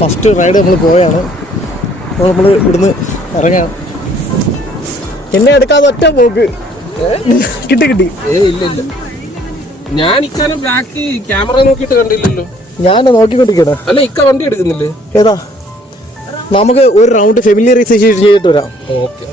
First ride നമ്മൾ പോയാണ്. അപ്പോൾ നമ്മൾ ഇവിടുന്ന് ഇറങ്ങാം. എന്നെ എടുക്കാതെ ഒറ്റ പോക്ക് കിട്ടി. ഇല്ല ഞാൻ ഇക്കാനെ ബാക്ക് ക്യാമറ നോക്കിയിട്ട് കണ്ടില്ലല്ലോ. ഞാൻ നോക്കിക്കൊണ്ടിരിക്കണേ. അല്ല ഇക്ക വണ്ടി എടുക്കുന്നില്ലേ? ഏതാ? നമുക്ക് ഒരു റൗണ്ട് ഫെമിലിയറൈസേഷൻ ചെയ്തിട്ട് വരാം. ഓക്കെ.